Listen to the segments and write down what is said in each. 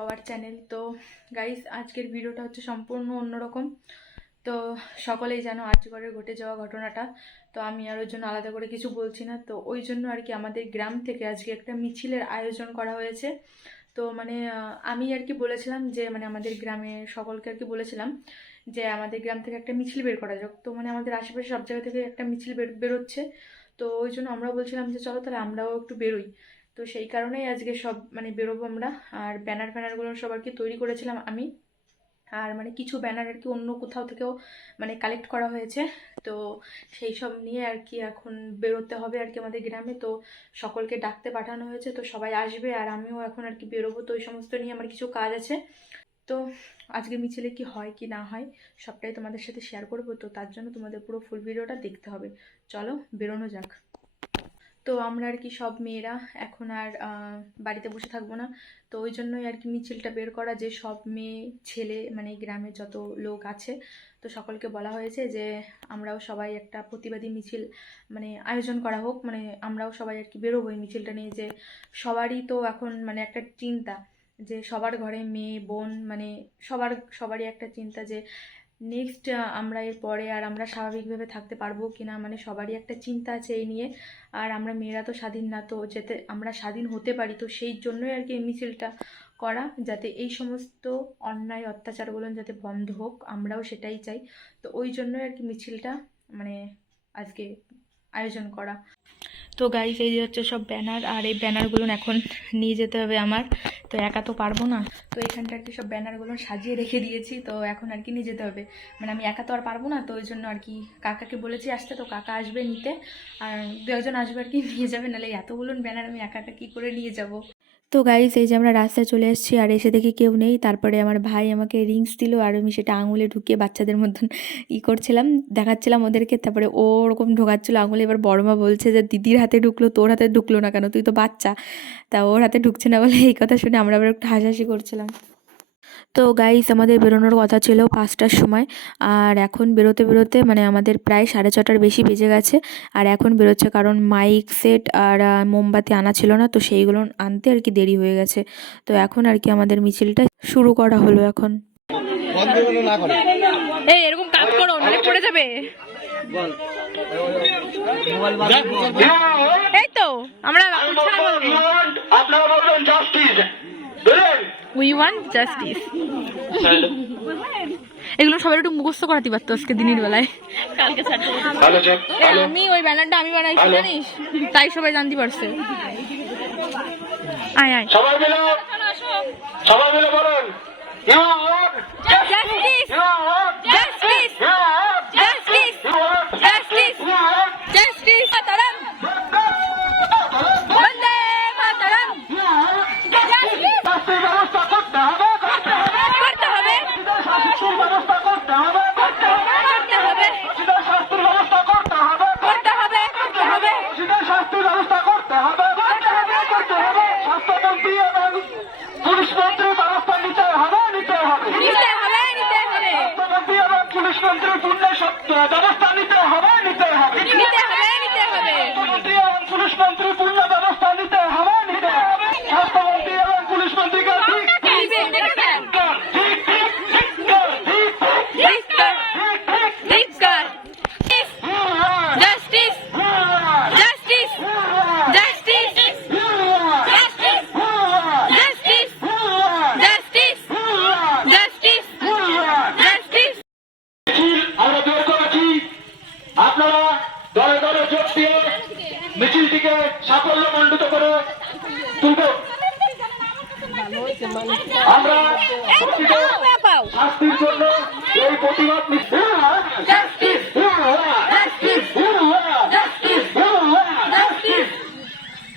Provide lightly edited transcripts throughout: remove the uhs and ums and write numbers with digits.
Our channel. তো guys, আজকের ভিডিওটা হচ্ছে সম্পূর্ণ অন্যরকম। তো সকলেই জানো আর্যগড়ের ঘটে যাওয়া ঘটনাটা, তো আমি আর ওই জন্য আলাদা করে কিছু বলছি না। তো ওই জন্য আর কি আমাদের গ্রাম থেকে আজকে একটা মিছিলের আয়োজন করা হয়েছে। তো মানে আমি আর কি বলেছিলাম যে মানে আমাদের গ্রামে সকলকে আর কি বলেছিলাম যে আমাদের গ্রাম থেকে একটা মিছিল বের করা যাক। তো মানে আমাদের আশেপাশে সব জায়গা থেকে একটা মিছিল বেরোচ্ছে। তো ওই জন্য আমরাও বলছিলাম যে চলো তাহলে আমরাও একটু বেরোই। তো সেই কারণেই আজকে সব মানে বেরোবো আমরা। আর ব্যানারগুলো সব আর কি তৈরি করেছিলাম আমি। আর মানে কিছু ব্যানার আর কি অন্য কোথাও থেকেও মানে কালেক্ট করা হয়েছে। তো সেই সব নিয়ে আর কি এখন বেরোতে হবে আর কি আমাদের গ্রামে। তো সকলকে ডাকতে পাঠানো হয়েছে, তো সবাই আসবে আর আমিও এখন আর কি বেরোবো। তো ওই সমস্ত নিয়ে আমার কিছু কাজ আছে। তো আজকে মিছিলে কি হয় কি না হয় সবটাই তোমাদের সাথে শেয়ার করবো। তো তার জন্য তোমাদের পুরো ফুল ভিডিওটা দেখতে হবে। চলো বেরোনো যাক। তো আমরা আর কি সব মেয়েরা এখন আর বাড়িতে বসে থাকবো না। তো ওই জন্যই আর কি মিছিলটা বের করা, যে সব মেয়ে ছেলে মানে গ্রামের যত লোক আছে তো সকলকে বলা হয়েছে যে আমরাও সবাই একটা প্রতিবাদী মিছিল মানে আয়োজন করা হোক। মানে আমরাও সবাই আর কি বেরোবো এই মিছিলটা নিয়ে। যে সবারই তো এখন মানে একটা চিন্তা যে সবার ঘরে মেয়ে বোন মানে সবারই একটা চিন্তা যে নেক্সট আমরা এর পরে আর আমরা স্বাভাবিকভাবে থাকতে পারবো কিনা, মানে সবারই একটা চিন্তা আছে এই নিয়ে। আর আমরা মেয়েরা তো স্বাধীন না, তো যাতে আমরা স্বাধীন হতে পারি, তো সেই জন্যই আর কি এই মিছিলটা করা, যাতে এই সমস্ত অন্যায় অত্যাচারগুলো যাতে বন্ধ হোক, আমরাও সেটাই চাই। তো ওই জন্যই আর কি মিছিলটা মানে আজকে আয়োজন করা। তো গাইস, এই যে হচ্ছে সব ব্যানার, আর এই ব্যানারগুলো এখন নিয়ে যেতে হবে আমার। তো একা তো পারবো না। তো এখানটা আর কি সব ব্যানারগুলো সাজিয়ে রেখে দিয়েছি, তো এখন আর কি নিয়ে যেতে হবে। মানে আমি একা তো আর পারবো না, তো ওই জন্য আর কি কাকাকে বলেছি আসতে, তো কাকা আসবে নিতে। আর দু একজন আসবে আর কি নিয়ে যাবে, নাহলে এতগুলো ব্যানার আমি একা একা কী করে নিয়ে যাব। তো গাইস, এই যে আমরা রাস্তায় চলে এসেছি আর এসে দেখি কেউ নেই। তারপরে আমার ভাই আমাকে রিংস দিল আর আমি সেটা আঙুলে ঢুকিয়ে বাচ্চাদের মতন করছিলাম, দেখাচ্ছিলাম ওদেরকে। তারপরে ও ওরকম ঢোকাচ্ছিল আঙুলে। এবার বড় মা বলছে যে দিদির হাতে ঢুকলো, তোর হাতে ঢুকলো না কেন, তুই তো বাচ্চা। তা ওর হাতে ঢুকছে না বলে এই কথা শুনে আমরা আবার একটু হাসাহাসি করছিলাম। তো গাইস, আমাদের বেরোনোর কথা ছিল 5টার সময়, আর এখন বেরোতে বেরোতে মানে আমাদের প্রায় 6:30টার বেশি বেজে গেছে। আর এখন বেরোচ্ছে কারণ মাইক সেট আর মোমবাতি আনা ছিল না, তো সেইগুলো আনতে আর কি দেরি হয়ে গেছে। তো এখন আর কি আমাদের মিছিলটা শুরু করা হলো এখন। এই এরকম কাজ করো নাহলে পড়ে যাবে। এই তো আমরা উই ওয়ান্ট জাস্টিস। এগুলো সবাই একটু মুখস্থ করাতে পারতো আজকে দিনের বেলায়। আমি ওই ব্যানারটা আমি বানাইছি জানিস, তাই সবাই জানতে পারছে। আয় আয় সবাই মিলে বলুন justice justice justice justice justice মাতরম বন্দে মাতরম। আপনারা দলে দলে যোগ দিয়ে মিছিলটিকে সাফল্যমণ্ডিত করে তুলব। আমরা শাস্তির জন্য এই প্রতিবাদ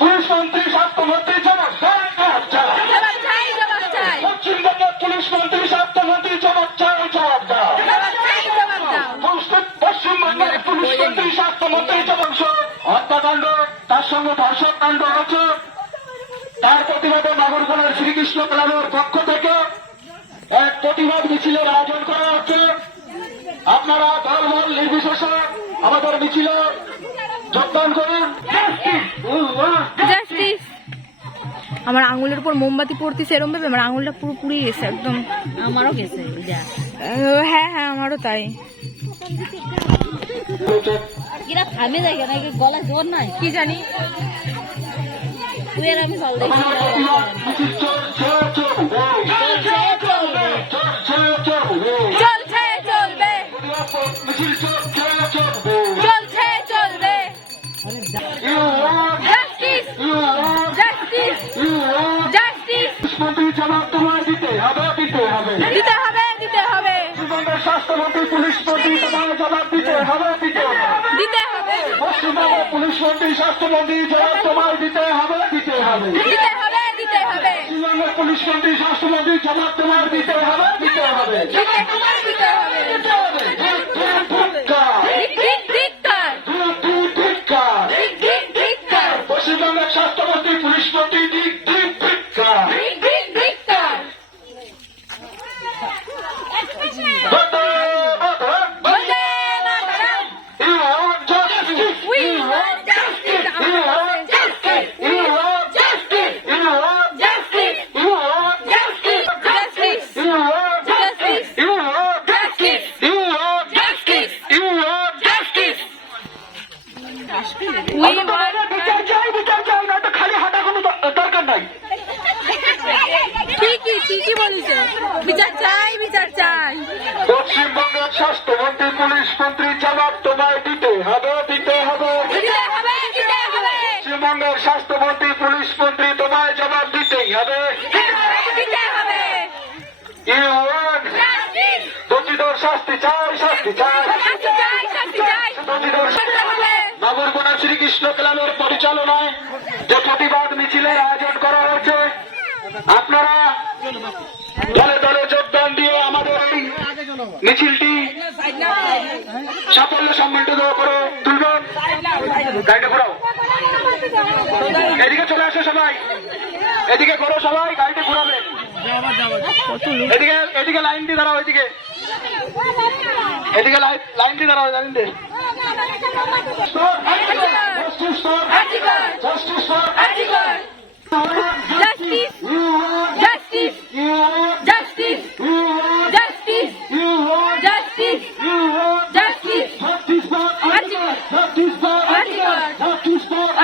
পুলিশ মন্ত্রী স্বাস্থ্যমন্ত্রী পশ্চিমবঙ্গের পুলিশ মন্ত্রী স্বাস্থ্যমন্ত্রী পশ্চিমবঙ্গের পুলিশ মন্ত্রী স্বাস্থ্যমন্ত্রী হত্যাকাণ্ড, তার সঙ্গে ধর্ষণ কাণ্ড হচ্ছে, তার প্রতিবাদে নাগরকোনার শ্রীকৃষ্ণ ক্লাবের পক্ষ থেকে এক প্রতিবাদ মিছিলের আয়োজন করা হচ্ছে। আপনারা দলবল নির্বিশেষে আমাদের মিছিলে যোগদান করুন। আমার আঙুলের উপর মোমবাতি পড়তি সেরম ভাবে আমার আঙুলটা পুরো পুড়িয়ে গেছে একদম। আমারও গেছে। হ্যাঁ হ্যাঁ আমারও তাই। কিরা থামে যায় কেন, গলা জোর নাই কি জানি। তুই আর আমি চল দেখি। চলছে চলবে, চলছে চলবে। জাস্টিস জাস্টিস জাস্টিস দিতে হবে দিতে হবে দিতে হবে দিতে হবে পশ্চিমবঙ্গের স্বাস্থ্যমন্ত্রী পুলিশ মন্ত্রী তোমার জবাব দিতে হবে দিতে হবে দিতে হবে পশ্চিমবঙ্গের পুলিশ মন্ত্রী স্বাস্থ্যমন্ত্রী জবাব তোমার দিতে হবে দিতে হবে দিতে হবে দিতে হবে পশ্চিমবঙ্গের পুলিশ মন্ত্রী স্বাস্থ্যমন্ত্রী জবাব তোমার দিতে হবে দিতে হবে দিতে হবে দিতে হবে। ধিক ধিক্কার, ধিক ধিক্কার, পশ্চিমবঙ্গের স্বাস্থ্যমন্ত্রী পুলিশ মন্ত্রী দিক দিক ধিক্কার ধিক ধিক্কার। বন্দে মাতরম। We want justice. Justice. Justice. Justice. Justice. Justice. Justice. Justice. Justice. We want বিচার চাই না তো খালি হাঁটা কোনো দরকার নাই ঠিকই বলিস। বিচার চাই বিচার চাই। পশ্চিমবঙ্গের স্বাস্থ্যমন্ত্রী পুলিশ মন্ত্রী জবাব তোমায় দিতে হবে দিতে হবে দিতে হবে দিতে হবে পশ্চিমবঙ্গের স্বাস্থ্যমন্ত্রী পুলিশ মন্ত্রী তোমায় জবাব দিতেই হবে দিতে হবে। Justice. দোষীদের শাস্তি চাই শাস্তি চাই শাস্তি চাই শাস্তি চাই। দোষীদের করতে হবে। নগরকোনা শ্রীকৃষ্ণ ক্লাবের পরিচালনায় যে প্রতিবাদ মিছিলের আয়োজন করা হয়েছে, আপনারা দলে দলে যোগদান দিয়ে আমাদের এই মিছিলটি সাফল্য সম্মিলিত করে তুলবেন। গাড়িটা ঘোরাও, এদিকে চলে আসো সবাই, এদিকে করো সবাই, গাড়িটা ঘুরাবে। এদিকে এদিকে লাইন দিয়ে দাঁড়াও, এদিকে এদিকে লাইন দিয়ে দাঁড়াও, লাইন দিয়ে Justice. Justice. Justice. Justice. Justice. Justice.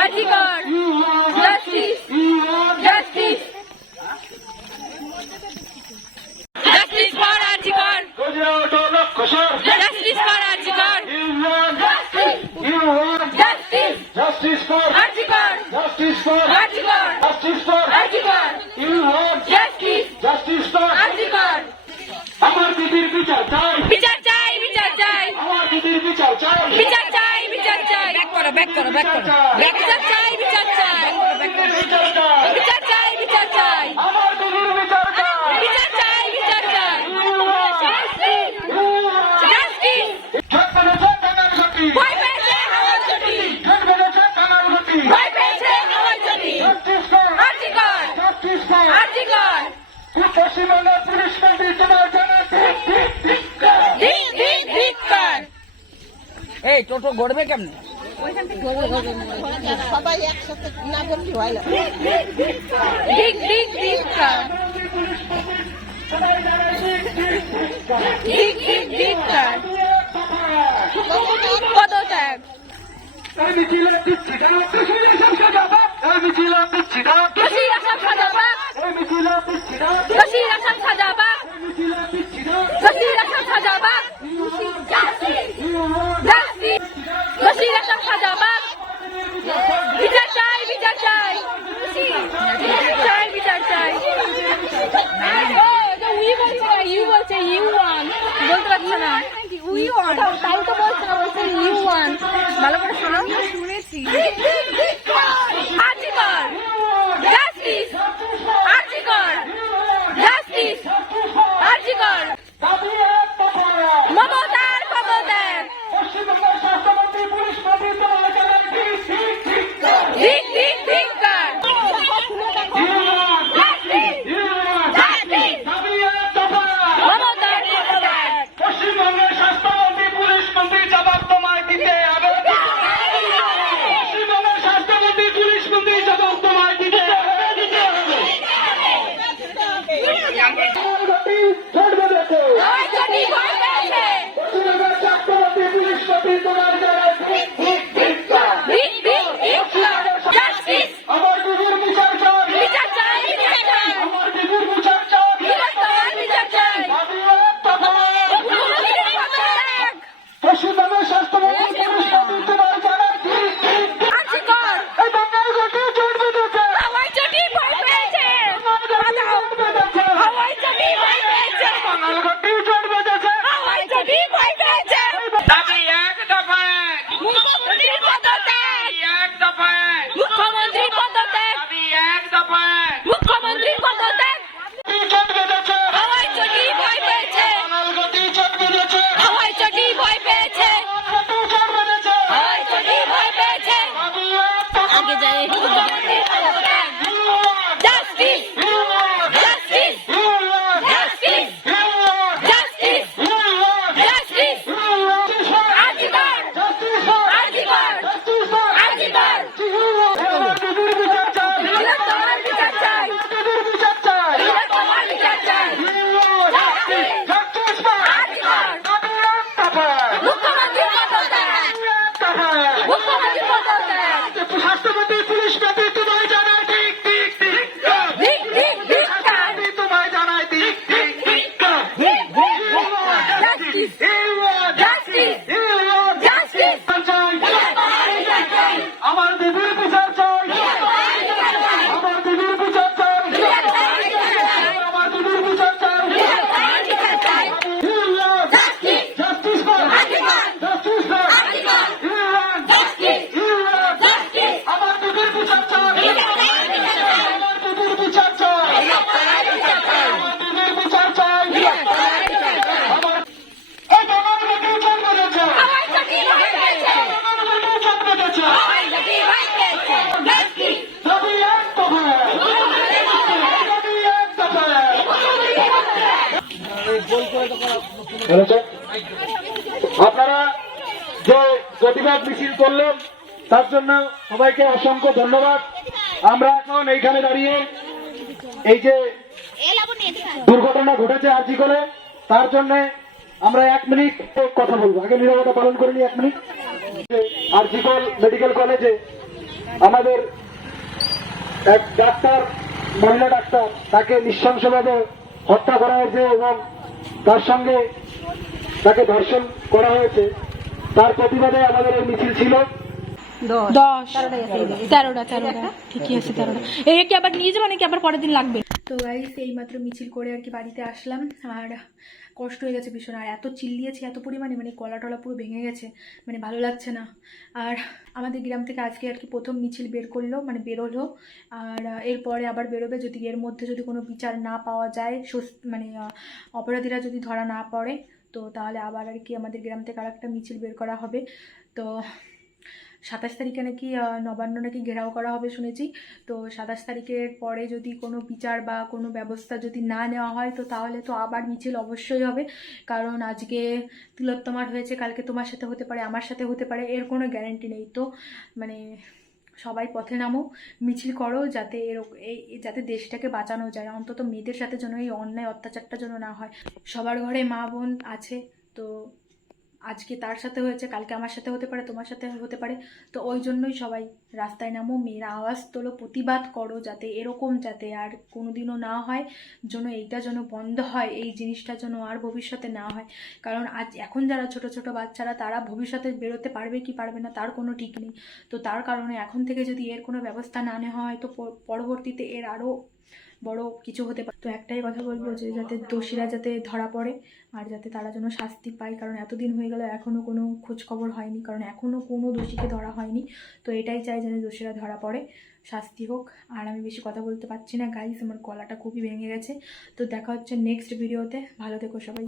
Archikar. Justice. Justice. Justice for Archikar. Justice for Archikar. Justice. Justice for Archikar. Justice for Archikar. Justice for Archikar. You want Justice. Justice for Archikar. আমার দিদির বিচার চাই বিচার চাই বিচার চাই আমার দিদির বিচার চাই বিচার চাই বিচার চাই। ব্যাক করো বিচার চাই বিচার চাই বিচার চাই বিচার চাই বিচার চাই আমার দিদির বিচার চাই বিচার চাই বিচার চাই। জাস্টিস। ঠেক মেরেছে কানার ঘটি ভয় পেয়েছে হাওয়ার চটি, ঠেক মেরেছে কানার ঘটি ভয় পেয়েছে হাওয়ার চটি। Justice for RG Kar justice for RG Kar. পশ্চিমবঙ্গের পুলিশ মন্ত্রী তোমার জানা ধিক্কার। এই টোটো গড়বে কেমনে? সবাই একসাথে না বললি হয় না। ধিক্কার। ধিক্কার। পদত্যাগ। এই মিছিল দিচ্ছি না এই মিছিল দিচ্ছি না দোষী আসাম সাজাবাগ। এই মিছিল দিচ্ছি না দোষী আসাম সাজাবাগ। এই মিছিল দিচ্ছি না দোষী আসাম সাজাবাগ। জাস্টিস। দোষী আসাম সাজাবাগ। বিচার চাই বিচার চাই বিচার চাই বিচার চাই। ও এটা উই বলছে না, ইউ বলছে, ইউ ওয়ান বলতে পারছে না। তাই তো বলছে না, বলছে ইউ ওয়ান। ভালো করে শোনো। শুনেছি। আর্জিকর। জাস্টিস। আর্জিকর। জাস্টিস। আর্জিকর। দাবি এক দফা মমতার পদত্যাগ। পশ্চিমবঙ্গের স্বাস্থ্যমন্ত্রী পুলিশ মন্ত্রী তোমার জানা ধিক্কার। দাবি এক দফা মমতার পদত্যাগ। পশ্চিমবঙ্গের স্বাস্থ্যমন্ত্রী পুলিশ মন্ত্রী জবাব তোমায় দিতে হবে পশ্চিমবঙ্গের স্বাস্থ্য মুর্শিদাবাদ চক্রবর্তী পুলিশ প্রতি তোমার জানাই ধিক ধিক ধিক্কার। আমার দিদির বিচার চাই, আমার দিদির বিচার চাই। আমি একটা পশুধনের স্বাস্থ্যমন্ত্রী পুলিশ প্রতি তোমার জানাই ধিক ধিক ধিক্কার। এই বাঙাল ঘটি জোট বেঁধেছে, বাঙাল ঘটি জোট বেঁধেছে, বাঙাল ঘটি জোট বেঁধেছে। দাবি এক দফা এক, এক দফা এক, দাবি এক দফা এক। জোট বেঁধেছে, বাঙাল ঘটি জোট বেঁধেছে, ঘটি জোট বেঁধেছে। আমি একটা আগে যাই স্বাস্থ্যমন্ত্রী পুলিশ প্রতি তোমায় জানায় ঠিক ঠিক ঠিক তোমায় জানায় ঠিক ঠিক ঠিক আমার দিদির বিচার চাই, আমার দিদির বিচার চাই, আমার দিদির বিচার চাই। জাস্টিস ফর জাস্টিস ফর আমার দিদির বিচার চাই, আমার দিদির বিচার চাই, আমার দিদির বিচার চাই। আমার এই বাঙাল ঘটি জন্ম দিয়েছে, বাঙাল ঘটি জন্ম দিয়েছে। দাবি এক দফা, দাবি এক দফা। আপনারা যে প্রতিবাদ মিছিল করলেন তার জন্য সবাইকে অসংখ্য ধন্যবাদ। আমরা এখন এইখানে দাঁড়িয়ে এই যে দুর্ঘটনা ঘটেছে আরজিকরে, তার জন্য আমরা 1 মিনিট কথা বলবো। আগে নীরবতা পালন করে নিই 1 মিনিট। আরজিকর মেডিকেল কলেজে আমাদের এক ডাক্তার, মহিলা ডাক্তার, তাকে নৃশংসভাবে হত্যা করা হয়েছে এবং তার সঙ্গে তাকে ধর্ষণ করা হয়েছে। তার প্রতিবাদে আমাদের এই মিছিল ছিল। 13টা ঠিকই আছে 13টা। এই কি আবার নিয়ে যাবে নাকি আবার পরের দিন লাগবে? তো গাইস এইমাত্র মিছিল করে আর কি বাড়িতে আসলাম, আর কষ্ট হয়ে গেছে ভীষণ। আর এত চিল্লিয়েছি এত পরিমাণে, মানে গলা টলা পুরো ভেঙে গেছে, মানে ভালো লাগছে না। আর আমাদের গ্রাম থেকে আজকে আর কি প্রথম মিছিল বের করলো, মানে বেরোলো। আর এরপরে আবার বেরোবে, যদি এর মধ্যে যদি কোনো বিচার না পাওয়া যায়, মানে অপরাধীরা যদি ধরা না পড়ে, তো তাহলে আবার আর কি আমাদের গ্রাম থেকে আর একটা মিছিল বের করা হবে। তো 27 তারিখে নাকি নবান্ন নাকি ঘেরাও করা হবে শুনেছি। তো 27 তারিখের পরে যদি কোনো বিচার বা কোনো ব্যবস্থা যদি না নেওয়া হয়, তো তাহলে তো আবার মিছিল অবশ্যই হবে। কারণ আজকে তিলোত্তমার হয়েছে, কালকে তোমার সাথে হতে পারে, আমার সাথে হতে পারে, এর কোনো গ্যারান্টি নেই। তো মানে সবাই পথে নামো, মিছিল করো, যাতে যাতে দেশটাকে বাঁচানো যায়। অন্তত মেয়েদের সাথে যেন এই অন্যায় অত্যাচারটা যেন না হয়। সবার ঘরে মা বোন আছে, তো আজকে তার সাথে হয়েছে, কালকে আমার সাথে হতে পারে, তোমার সাথে হতে পারে। তো ওই জন্যই সবাই রাস্তায় নামো, মেয়েরা আওয়াজ তোলো, প্রতিবাদ করো, যাতে এরকম যাতে আর কোনোদিনও না হয়, যেন এইটা যেন বন্ধ হয়, এই জিনিসটা যেন আর ভবিষ্যতে না হয়। কারণ এখন যারা ছোট ছোট বাচ্চারা, তারা ভবিষ্যতে বেরোতে পারবে কি পারবে না তার কোনো ঠিক নেই। তো তার কারণে এখন থেকে যদি এর কোনো ব্যবস্থা না নেওয়া হয়, তো পরবর্তীতে এর আরও বড় কিছু হতে পারে। তো একটাই কথা বলবো, যে যাতে দোষীরা যাতে ধরা পড়ে, আর যাতে তারা যেন শাস্তি পায়। কারণ এতদিন হয়ে গেল এখনও কোনো খোঁজ খবর হয়নি, কারণ এখনও কোনো দোষীকে ধরা হয়নি। তো এটাই চাই, যেন দোষীরা ধরা পড়ে, শাস্তি হোক। আর আমি বেশি কথা বলতে পারছি না গাইস, আমার গলাটা খুবই ভেঙে গেছে। তো দেখা হচ্ছে নেক্সট ভিডিওতে, ভালো থেকো সবাই।